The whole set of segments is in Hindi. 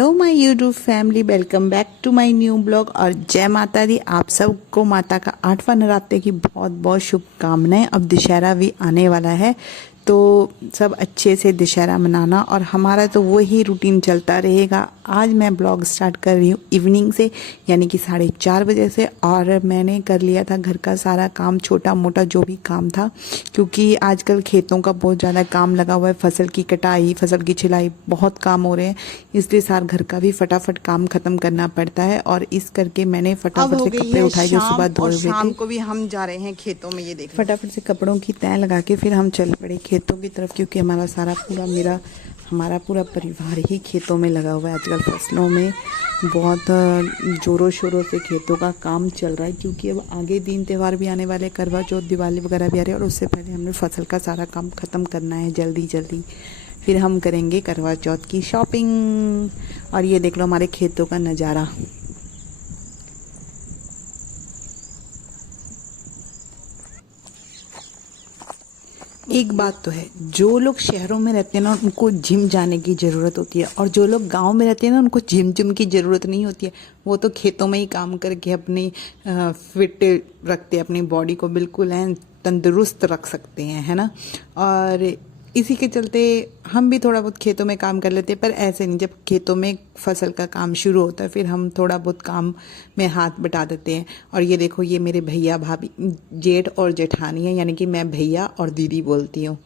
Hello my YouTube family, welcome back to my new blog. और जय माता दी। आप सबको माता का 8वां नवरात्रि की बहुत बहुत शुभकामनाएं। अब दशहरा भी आने वाला है तो सब अच्छे से दशहरा मनाना, और हमारा तो वही रूटीन चलता रहेगा। आज मैं ब्लॉग स्टार्ट कर रही हूँ इवनिंग से, यानी कि 4:30 बजे से। और मैंने कर लिया था घर का सारा काम, छोटा मोटा जो भी काम था, क्योंकि आजकल खेतों का बहुत ज़्यादा काम लगा हुआ है। फसल की कटाई, फसल की छिलाई, बहुत काम हो रहे हैं, इसलिए सारा घर का भी फटाफट काम खत्म करना पड़ता है। और इस करके मैंने फटाफट से कपड़े उठाए जो सुबह धोए हुए थे। शाम को भी हम जा रहे हैं खेतों में, ये देख फटाफट से कपड़ों की तह लगा के फिर हम चल पड़े खेतों की तरफ, क्योंकि हमारा पूरा परिवार ही खेतों में लगा हुआ है। आजकल फसलों में बहुत ज़ोरों शोरों से खेतों का काम चल रहा है, क्योंकि अब आगे दिन त्यौहार भी आने वाले, करवा चौथ, दिवाली वगैरह भी आ रही है, और उससे पहले हमें फसल का सारा काम ख़त्म करना है जल्दी जल्दी। फिर हम करेंगे करवा चौथ की शॉपिंग। और ये देख लो हमारे खेतों का नज़ारा। एक बात तो है, जो लोग शहरों में रहते हैं ना, उनको जिम जाने की ज़रूरत होती है, और जो लोग गांव में रहते हैं ना, उनको जिम की ज़रूरत नहीं होती है। वो तो खेतों में ही काम करके अपनी फिट रखते हैं, अपनी बॉडी को बिल्कुल तंदुरुस्त रख सकते हैं, है ना। और इसी के चलते हम भी थोड़ा बहुत खेतों में काम कर लेते हैं, पर ऐसे नहीं। जब खेतों में फसल का काम शुरू होता है, फिर हम थोड़ा बहुत काम में हाथ बटा देते हैं। और ये देखो, ये मेरे भैया भाभी, जेठ और जेठानी है, यानी कि मैं भैया और दीदी बोलती हूँ।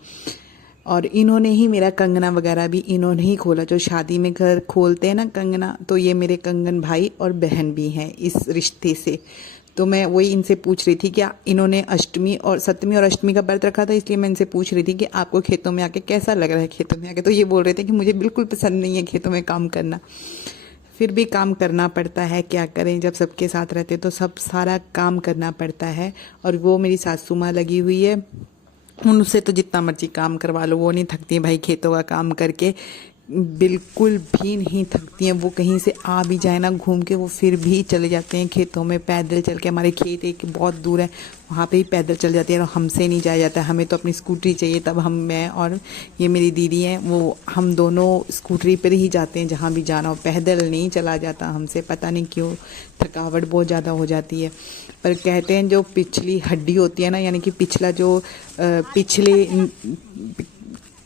और इन्होंने ही मेरा कंगना वगैरह भी इन्होंने ही खोला। जो शादी में घर खोलते हैं ना कंगना, तो ये मेरे कंगन भाई और बहन भी हैं इस रिश्ते से। तो मैं वही इनसे पूछ रही थी कि इन्होंने अष्टमी और सप्तमी और अष्टमी का व्रत रखा था, इसलिए मैं इनसे पूछ रही थी कि आपको खेतों में आके कैसा लग रहा है खेतों में आके। तो ये बोल रहे थे कि मुझे बिल्कुल पसंद नहीं है खेतों में काम करना, फिर भी काम करना पड़ता है, क्या करें। जब सबके साथ रहते तो सब सारा काम करना पड़ता है। और वो मेरी सासू माँ लगी हुई है, उनसे तो जितना मर्जी काम करवा लो, वो नहीं थकती हैं भाई खेतों का काम करके, बिल्कुल भी नहीं थकती हैं। वो कहीं से आ भी जाए ना घूम के, वो फिर भी चले जाते हैं खेतों में पैदल चल के। हमारे खेत एक बहुत दूर है, वहाँ पे ही पैदल चल जाती है, और हमसे नहीं जाया जाता है। हमें तो अपनी स्कूटरी चाहिए, तब मैं और ये मेरी दीदी हैं, वो हम दोनों स्कूटरी पर ही जाते हैं जहाँ भी जाना हो। पैदल नहीं चला जाता हमसे, पता नहीं क्यों, थकावट बहुत ज़्यादा हो जाती है। पर कहते हैं जो पिछली हड्डी होती है ना, यानी कि पिछला जो पिछले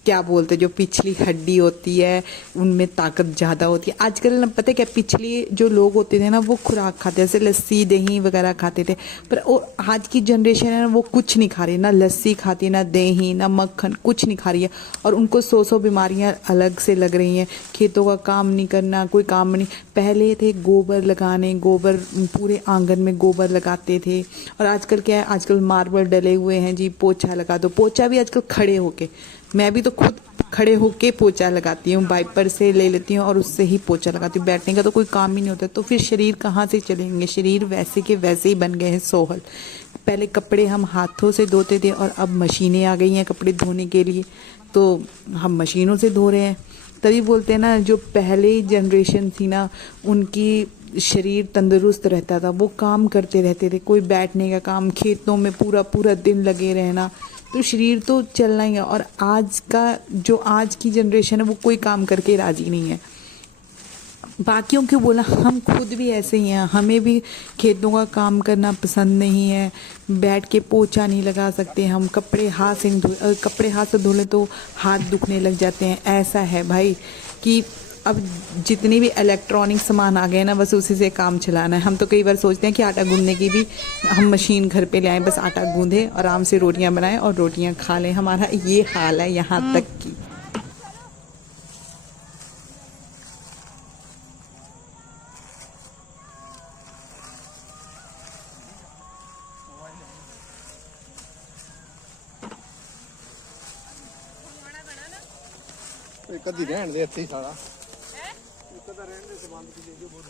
क्या बोलते हैं, जो पिछली हड्डी होती है उनमें ताकत ज़्यादा होती है। आजकल ना पता है क्या, पिछले जो लोग होते थे ना, वो खुराक खाते, जैसे लस्सी दही वगैरह खाते थे। पर आज की जनरेशन है ना, वो कुछ नहीं खा रही, ना लस्सी खाती, ना दही, ना मक्खन, कुछ नहीं खा रही है। और उनको 100 बीमारियां अलग से लग रही हैं। खेतों का काम नहीं करना, कोई काम नहीं। पहले थे गोबर लगाने, गोबर पूरे आंगन में गोबर लगाते थे। और आजकल क्या है, आजकल मार्बल डले हुए हैं जी, पोछा लगा दो। पोछा भी आजकल खड़े होके, मैं भी तो खुद खड़े होके पोछा लगाती हूँ, वाइपर से ले लेती हूँ और उससे ही पोछा लगाती हूँ। बैठने का तो कोई काम ही नहीं होता, तो फिर शरीर कहाँ से चलेंगे। शरीर वैसे के वैसे ही बन गए हैं सोहल। पहले कपड़े हम हाथों से धोते थे, और अब मशीनें आ गई हैं कपड़े धोने के लिए, तो हम मशीनों से धो रहे हैं। तभी बोलते हैं ना, जो पहले जनरेशन थी ना, उनकी शरीर तंदुरुस्त रहता था, वो काम करते रहते थे, कोई बैठने का काम, खेतों में पूरा पूरा दिन लगे रहना, तो शरीर तो चलना ही है। और आज की जनरेशन है, वो कोई काम करके राजी नहीं है। बाकियों क्यों बोला, हम खुद भी ऐसे ही हैं। हमें भी खेतों का काम करना पसंद नहीं है, बैठ के पोछा नहीं लगा सकते हम। कपड़े हाथ से धो ले तो हाथ दुखने लग जाते हैं। ऐसा है भाई कि अब जितने भी इलेक्ट्रॉनिक सामान आ गए ना, बस उसी से काम चलाना है। हम तो कई बार सोचते हैं कि आटा गूंदने की भी हम मशीन घर पे ले आएँ, बस आटा गूंधे, आराम से रोटियां बनाएं और रोटियां खा लें। हमारा ये हाल है यहाँ तक की। ਇੱਕ ਅੱਧੀ ਰਹਿਣ ਦੇ ਇੱਥੇ ਹੀ ਸਾਰਾ ਇੱਕ ਤਾਂ ਰਹਿਣ ਦੇ ਸੰਬੰਧ ਕੀ ਜੋ ਬੋਲ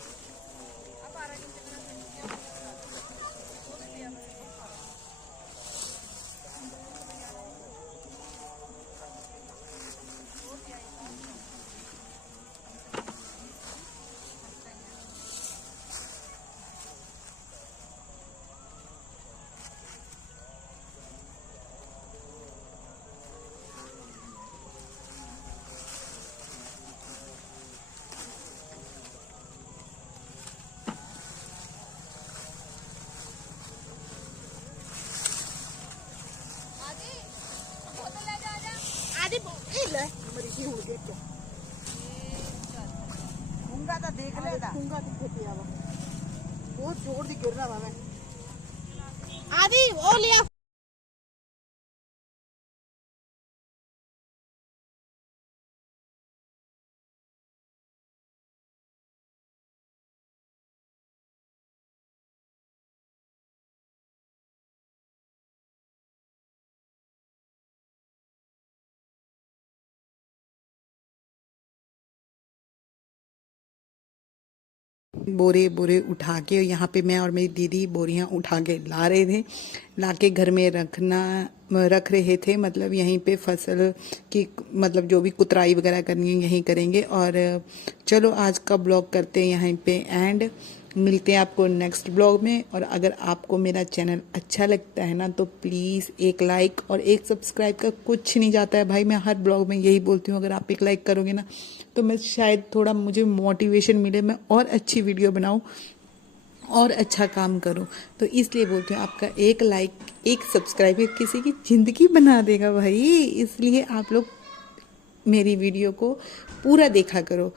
फूंगा तो देख लेगा फूंगा की खेती आवा वो जोर दी गिरना बा मैं आदि वो लिया बोरे बोरे उठा के यहाँ पे मैं और मेरी दीदी बोरियां उठा के ला रहे थे लाके घर में रख रहे थे मतलब यहीं पे फसल की मतलब जो भी कुतराई वगैरह करनी है यहीं करेंगे और चलो आज का ब्लॉग करते हैं यहीं पे एंड मिलते हैं आपको नेक्स्ट ब्लॉग में और अगर आपको मेरा चैनल अच्छा लगता है ना तो प्लीज़ एक लाइक और एक सब्सक्राइब का कुछ नहीं जाता है भाई मैं हर ब्लॉग में यही बोलती हूँ अगर आप एक लाइक करोगे ना तो मैं शायद थोड़ा मुझे मोटिवेशन मिले मैं और अच्छी वीडियो बनाऊँ और अच्छा काम करूं तो इसलिए बोलती हूँ आपका एक लाइक एक सब्सक्राइब किसी की ज़िंदगी बना देगा भाई इसलिए आप लोग मेरी वीडियो को पूरा देखा करो।